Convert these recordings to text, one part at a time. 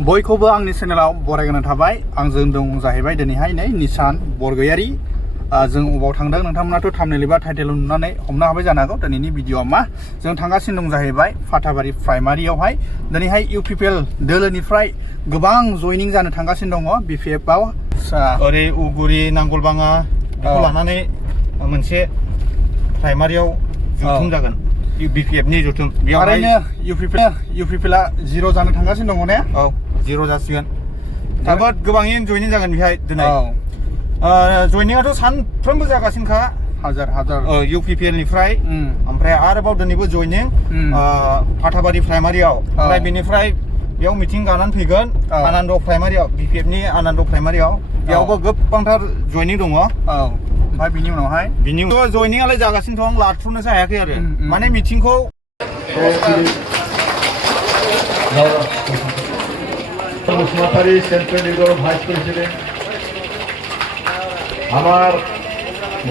बयखौबो आंनि चेनेलाव बरायग्रोनाय थाबाय। आंजों दं जाहैबाय दिनैहाय नै निसान बरगयारी। जों अबाव थांदों नोंथांमोनाथ' थाम्बनेल एबा टाइटेल नुनानै हमनो हाबाय जानो हागौ। दिनैनि भिडिअआ मा जों थांगासिनो दं जाहैबाय फाथाबारि प्राइमारियावहाय। दिनैहाय इउपिपिएल दोलोनिफ्राय गोबां जयनिं जानो थांगासिनो दङ बिपिएफआव। ओरै उगुरि नांगलबाङा बेखौ लानानै मोनसे प्राइमारियाव जथुम जागोन। बिपिएफनि जथुम बेयावहाय इउपिपिएलआ जिर' जानो थांगासिनो दङ ने? औ जिर' जासिगोन। जोबोद गोबाङैनो जयनिं जागोन बेहाय दिनै। जयनिंआथ' सानफ्रोमबो जागासिनोखा हाजार इउपिपिएल निफ्राय। ओमफ्राय आरोबाव दिनैबो जयनिं फाथाबारि प्राइमारियाव। ओमफ्राय बेनिफ्राय बेयाव मिटिं गानानै फैगोन आनन्द प्राइमारियाव, बिपिएफनि आनन्द प्राइमारियाव। बेयावबो गोबांथार जयनिं दङ। ओमफ्राय बिनि उनावहाय जयनिंआलाय जागासिनो दं, लाथ्र'नोसो हायाखै आरो माने मिटिंखौ। बसुमतारी सेंट्रेल लीगर भाइस प्रेसिडेंट, हमार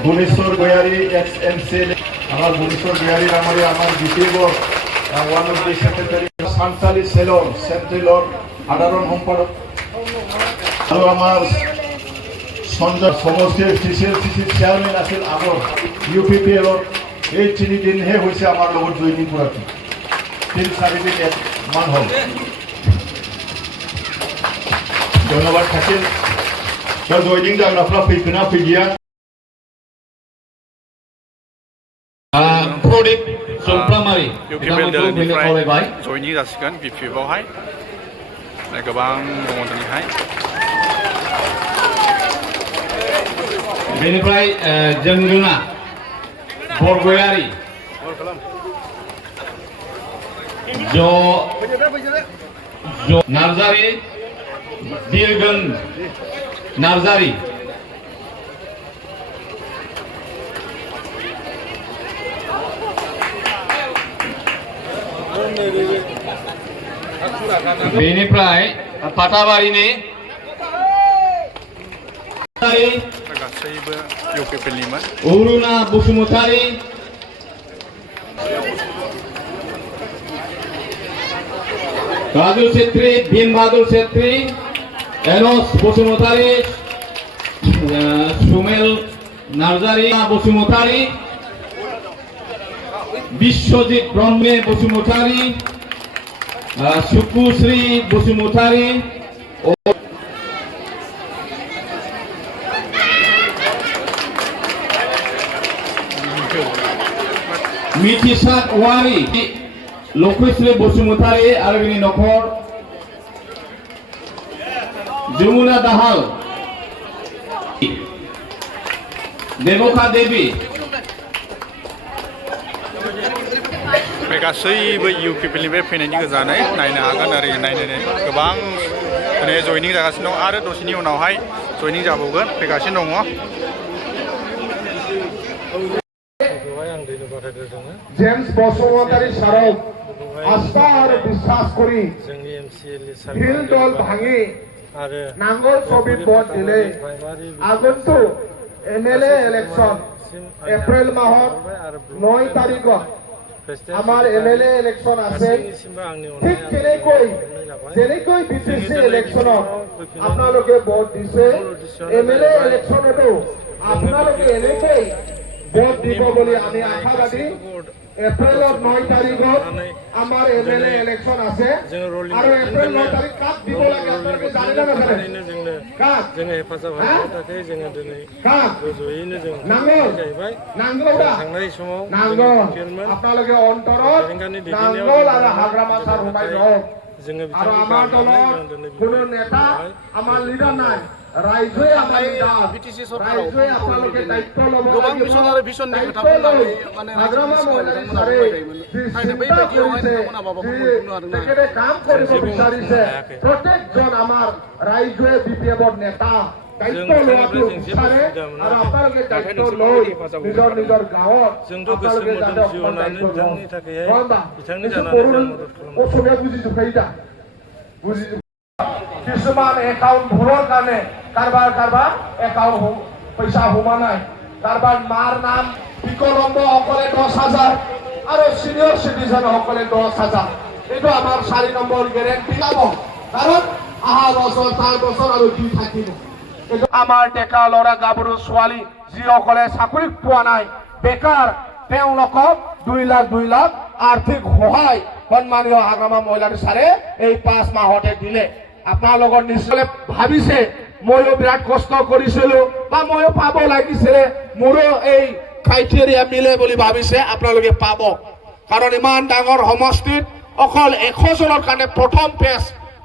गुणेश्वर गयारी एक्स एमसीएल, हमार गुणेश्वर गयारी नामारी हमार BPF one of the secretary, Santali सेलर सेंट्रेलर साधारण सम्पादक और हमार संजय समष्टिर सीसीएलसीसी चेयरमैन आसिल आगर इउपिपिएल এই 3 দিনহে হৈছে আমাৰ লগত জয়নিং কৰাটো। 3-4 দিন এক মান হ'ল। ধন্যবাদ থাকিল। জয়নিং जागोन আপনারা फैगोना फैदिया। प्रदीप चौफ्रामारि इउपिपिएल दोलोनिफ्राय जयनिं जासिगोन बिपिएफआवहाय। गोबां दङ दिनैहाय। बेनिफ्राय जोंगोना बरगयारी नार्जारी दिलगन नार्जारी, बेनिफ्राय फाथाबारिनि गासैबो इउपिपिएलनिमोन। अरुणा बसुमतारी, राजू छेत्री, भीम बहादुर छेत्री, एनस बसुमतारी, सुमेल नार्जारी बसुमतारी, विश्वजित ब्रह्मे बसुमतारी, सुकुश्री बसुमतारी, मिथिसार औवारी, लक्ष्मी बसुमतारी आरो बिनि नखर, जमुना दाहाल, देबका देवी। बे गासैबो इउपिपिएलनिफ्राय फैनायनि गोजानै नायनो हागोन। ओरै नायनानै गोबां माने जयनिं जागासिनो दं आरो दसेनि उनावहाय जयनिं जाबावगोन, फैगासिनो दङ। जेम्स बसुमतारी सारक आस्था और विश्वास करी हिल दल भांगी नांगल छवि भोट दिले आगन्तु एमएलए इलेक्शन एप्रिल माहर 9 तारिखत आमार एमएलए इलेक्शन আছে। ঠিক যেনেকৈ বিটিসি ইলেকশনত আপোনালোকে ভোট দিছে, এমএলএ ইলেকশনতো আপোনালোকে এনেকৈ ভোট দিব বুলি আমি আশাবাদী। এপ্ৰিলৰ 9 তাৰিখত আমাৰ এমএলএ ইলেকশন আছে আৰু এপ্ৰিল 9 তাৰিখ কাক দিব লাগে আপোনালোকে জানে না নাজানে? কাক जोङो हेफाजाब होनो थाखाय जोङो दिनै जयैनो जों जाहैबाय नांगौदा थांनाय समाव नांगौ আপোনালোকে অন্তৰত নাंगल আৰু হাগ্ৰামা সাৰ হোমাই ৰওক। আৰু আমাৰ দলৰ কোনো নেতা আমাৰ লিডাৰ নাই। रायजोया बिटिसि सरकाराव আপোনালোকে দায়িত্ব ল'ব গোবাং মিশন আৰু ভিশনनि खोथा बुंनानै माने बिथांमोना थारैनो बैबायदियावहाय बिथांमोना माबाफोर मोनफुंनो हादों ना? কাম কৰিব বিচাৰিছে প্ৰত্যেকজন আমাৰ ৰাইজে বিপিএফৰ নেতা দায়িত্ব লোৱাটো বিচাৰে আৰু আপোনালোকে দায়িত্ব লৈ নিজৰ নিজৰ গাঁৱত আপোনালোকে যাতে দায়িত্ব লওক। বিথাংनि जानानै मदद खालामो। অসমীয়া বুজি জুকাইতা বুজি কিছুমান একাউন্ট ভুলৰ কাৰণে কাৰবাৰ একাউন্ট পইচা হোমা নাই। কারবার মার নাম বিকলম্ব সকলে 10,000 আর সিনিয়র সিটিজেন সকলে 10,000। এটা আমার 4 নম্বর গ্যারেন্টি পাব। কাৰণ অহা বছৰ তাৰ বছৰ আৰু দি থাকিব আমাৰ ডেকা ল'ৰা গাভৰু ছোৱালী যিসকলে চাকৰি পোৱা নাই বেকাৰ তেওঁলোকক 2 লাখ আৰ্থিক সহায় সন্মানীয় হাগ্ৰামা মহিলাৰী ছাৰে এই 5 মাহতে দিলে আপোনালোকৰ নিশ্চয় ভাবিছে ময়ো বিৰাট কষ্ট কৰিছিলো বা ময়ো পাব লাগিছিলে মোৰো এই ক্ৰাইটেৰিয়া মিলে বুলি ভাবিছে আপোনালোকে পাব কাৰণ ইমান ডাঙৰ সমষ্টিত অকল 100 জনৰ কাৰণে প্ৰথম পেজ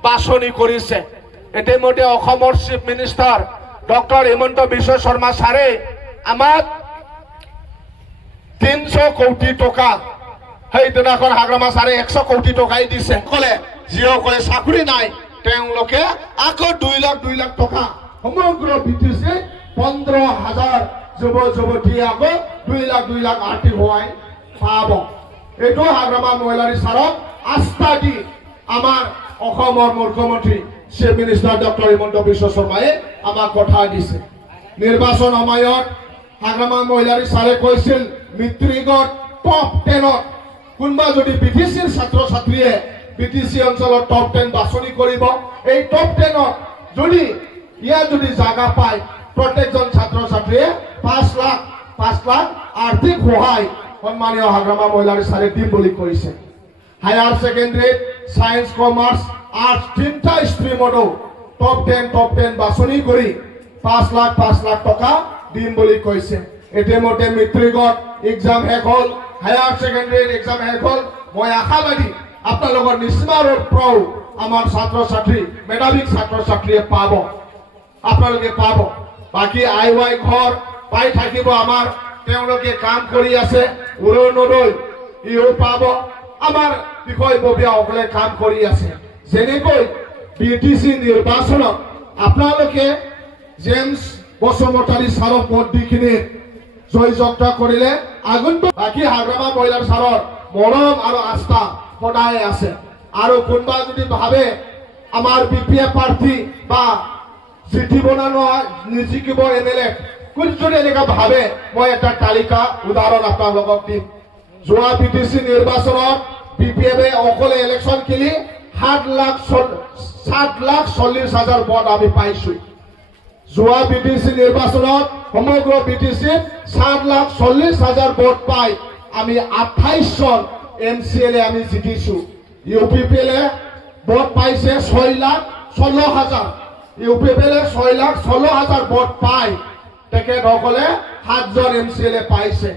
বাছনি কৰিছে ইতিমধ্যে অসমৰ chief minister doctor Himanta Biswa Sarma ছাৰে আমাক 300 কোটি টকা সেইদিনাখন হাগ্ৰামা ছাৰে 100 কোটি টকাই দিছে ক'লে যিসকলে চাকৰি নাই তেওঁলোকে আকৌ 2 লাখ টকা সমগ্ৰ বিটিছে 15,000 যুৱ যুৱতী আকৌ 2 লাখ আৰ্থিক সহায় পাব এইটো হাগ্ৰামা মহিলাৰী ছাৰক আস্থা দি আমাৰ অসমৰ মুখ্যমন্ত্ৰী chief minister doctor Himanta Biswa শৰ্মাই আমাক কথা দিছে নিৰ্বাচন সময়ত হাগ্ৰামা মহিলাৰী ছাৰে কৈছিল মিত্ৰিগত টপ 10ত কোনোবা যদি বিটিচিৰ ছাত্ৰ ছাত্ৰীয়ে বিটিচি অঞ্চলৰ টপ 10 বাছনি কৰিব এই টপ 10ত যদি ইয়াত যদি জায়গা পায় প্ৰত্যেকজন ছাত্ৰ ছাত্ৰীয়ে 5 লাখ আৰ্থিক সহায় সন্মানীয় হাগ্ৰামা মহিলাৰী ছাৰে দিম বুলি কৈছে higher secondary science commerce arts তিনিটা ষ্ট্ৰীমতো টপ 10 বাছনি কৰি 5 লাখ টকা দিম বুলি কৈছে ইতিমধ্যে মেট্ৰিকত এক্সাম শেষ হ'ল হায়াৰ সেকেন্ডাৰী এক্সাম শেষ হ'ল মই আশাবাদী আপোনালোকৰ নিশ্চিতৰ পৰাও আমাৰ ছাত্ৰ ছাত্ৰী মেধাৱী ছাত্ৰ ছাত্ৰীয়ে পাব আপোনালোকে পাব বাকী আইৱাই ঘৰ পাই থাকিব আমাৰ তেওঁলোকে কাম কৰি আছে উৰণলৈ ইও পাব আমাৰ বিষয়ববীয়াসকলে কাম কৰি আছে যেনেকৈ বিটিচি নিৰ্বাচনত আপোনালোকে জেমছ বসুমতাৰী ছাৰক ভোট দি কিনে জয়যুক্ত কৰিলে আগন্তুক বাকী হাগ্ৰামা মহিলাৰ ছাৰৰ মৰম আৰু আস্থা সদায় আছে আৰু কোনোবা যদি ভাবে আমাৰ বিপিএফ প্ৰাৰ্থী বা জিতিব না নহয় নিজিকিব এমএলএ কোন যদি এনেকুৱা ভাবে মই এটা তালিকা উদাহৰণ আপোনালোকক দিম যোৱা বিটিচি নিৰ্বাচনত বিপিএফে অকলে ইলেকশ্যন খেলি 7,40,000 ভোট আমি পাইছো যোৱা বিটিচি নিৰ্বাচনত সমগ্ৰ বিটিচিত 7,40,000 ভোট পাই আমি 28 জন এমচিএলএ আমি জিতিছো ইউপিপিএলে ভোট পাইছে 6,16,000 ইউপিপিএলে 6,16,000 ভোট পাই তেখেতসকলে 7 জন এমচিএলএ পাইছে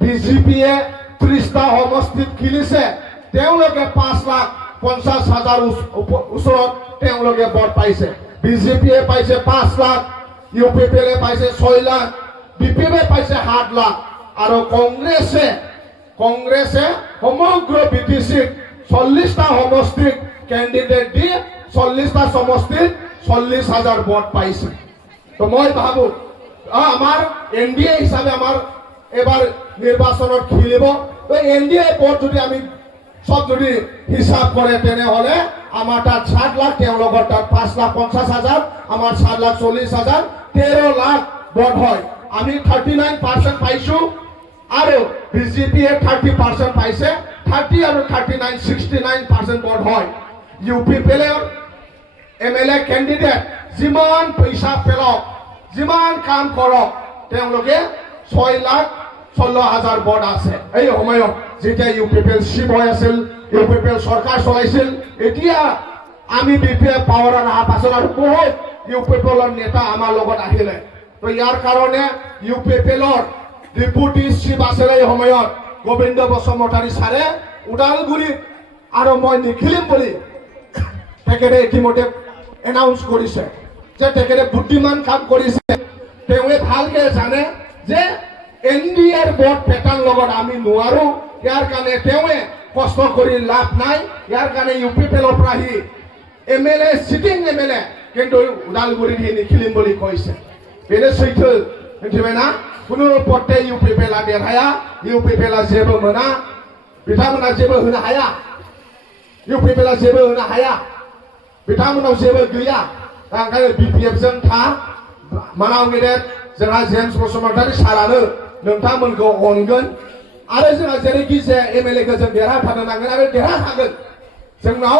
বিজেপিয়ে 30টা সমষ্টিত খেলিছে তেওঁলোকে 5,50,000 ওচৰত তেওঁলোকে ভোট পাইছে বিজেপিয়ে পাইছে 5 লাখ ইউপিপিএলে পাইছে 6 লাখ বিপিএফে পাইছে 7 লাখ আৰু কংগ্ৰেছে সমগ্ৰ বিটিচিত 40টা সমষ্টিত কেণ্ডিডেট দি 40টা সমষ্টিত 40,000 ভোট পাইছে তো মই ভাবো আমাৰ এনডিএ হিচাপে আমাৰ এবাৰ নিৰ্বাচনত খেলিব তো এনডিএ ভোট যদি আমি সব যদি হিসাব কৰে তেনেহলে আমাৰ তাত 7 লাখ তেওঁলোকৰ তাত 5,50,000 আমার 7,40,000 13 লাখ ভোট হয় আমি 39% পাইছো আৰু বিজেপিয়ে 30% পাইছে 30 আৰু 39 69% ভোট হয় ইউপিপিএলৰ এমএলএ ক্যান্ডিডেট যিমান পইচা পেলক যিমান কাম কৰক তেওঁলোকে 6,16,000 ভোট আছে এই সময়ত যেতিয়া ইউপিপিএল চিপ হৈ আছিল ইউপিপিএল সরকার চলাইছিল এতিয়া আমি বিপিএফ পাওয়ার অহা পাছত আৰু বহুত ইউপিপিএলৰ নেতা আমাৰ লগত আহিলে তো ইয়াৰ কাৰণে ইউপিপিএলৰ ডেপুটি চিফ আছিল এই সময়ত গোবিন্দ বসুমতাৰী ছাৰে ওদালগুৰিত আৰু মই নিখিলিম বুলি তেখেতে ইতিমধ্যে এনাউন্স কৰিছে যে তেখেতে বুদ্ধিমান কাম কৰিছে তেওঁৱে ভালকে জানে যে এনডিএৰ ভোট পেটাৰ্ণ লগত আমি নোৱাৰো ইয়াৰ কাৰণে তেওঁৱে কষ্ট কৰি লাভ নাই ইয়াৰ কাৰণে ইউপিপিএলৰ পৰা আহি এমএলএ সিটিং এমএলএ কিন্তু ওদালগুৰিত নিখিলিম বুলি কৈছে এনে সৈতে মিथिबाय না কোনো পটে ইউপিপিএলা দেৰহাया ইউপিপিএলা जेबो मोना बिथांमोना जेबो होनो हाया इउपिपिएला जेबो होनो हाया बिथांमोनाव जेबो गैया ओंखायनो बिपिएफ जों था मानाव गेदेर जोंहा जेम्स बसुमतारी सारानो नोंथांमोनखौ अनगोन आरो जोंहा जेरैखि जाया एमएलए खौ जों देरहाथारनो नांगोन आरो देरहाखागोन जोंनाव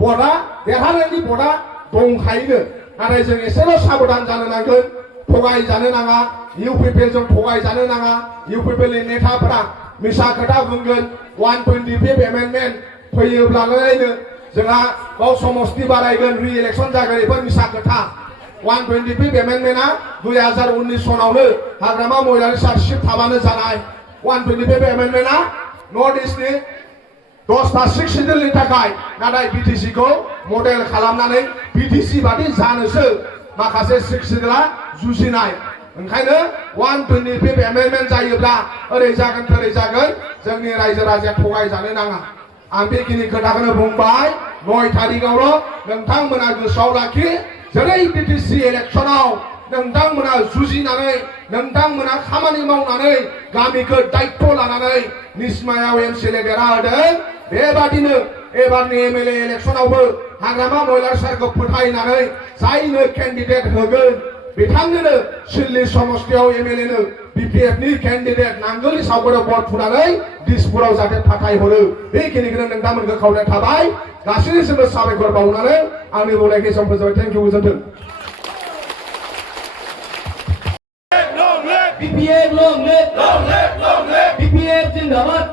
बर्डआ देरहानायनि बर्डआ दंखायोनो नाथाय जों एसेल' साबधान जानो नांगोन थगाय जानो नाङा इउपिपिएलजों थगाय जानो नाङा इउपिपिएलनि नेताफोरा मिसा खोथा बुंगोन 125 एमेन्डमेन्ट फैयोब्लालायनो जोंहा बाव समस्ति बारायगोन रि इलेक्सन जागोन बेफोर मिसा खोथा 125 एमेन्डमेन्टआ 2019 सनावनो हाग्रामा महिलारि चार्जशिट थाबानो जानाय 125 एमेन्डमेन्टआ नर्थ इस्टनि 10टा 6 सिडिउलनि थाखाय नाथाय बिटिसि खौ मडेल खालामनानै बिटिसि बादि जानोसो माखासे 6 सिडिउला जुजिनाय ओंखायनो 125 एमेन्डमेन्ट जायोब्ला ओरै जागोन थोरै जागोन जोंनि रायजो राजाया थगाय जानो नाङा आं बेखिनि खोथाखौनो बुंबाय 9 तारिखआवल' नोंथांमोना गोसोआव लाखि जेरै बिटिसि इलेक्सनाव नोंथांमोना जुजिनानै नोंथांमोना खामानि मावनानै गामिखौ दायित्व लानानै निस्मायाव एमसिएलए देरहाहोदों बेबादिनो एबारनि एमएलए इलेक्सनावबो हाग्रामा महिलारि सारखौ फोथायनानै जायनो केन्डिडेट होगोन बिथांनोनो सिल्ली समस्तियाव एमएलएनो बिपिएफनि केन्डिडेट नांगोलनि सावगारियाव भट थुनानै दिसपुराव जाहाथे फाथायहरो बेखिनिखौनो नोंथांमोनखौ खावलायनाय थाबाय गासैनिसिमबो साबायखर बावनानै आंनि बुंनायखौ सम फोजोबबाय थेंक इउ गोजोन्थों BPF long live BPF जिंदाबाद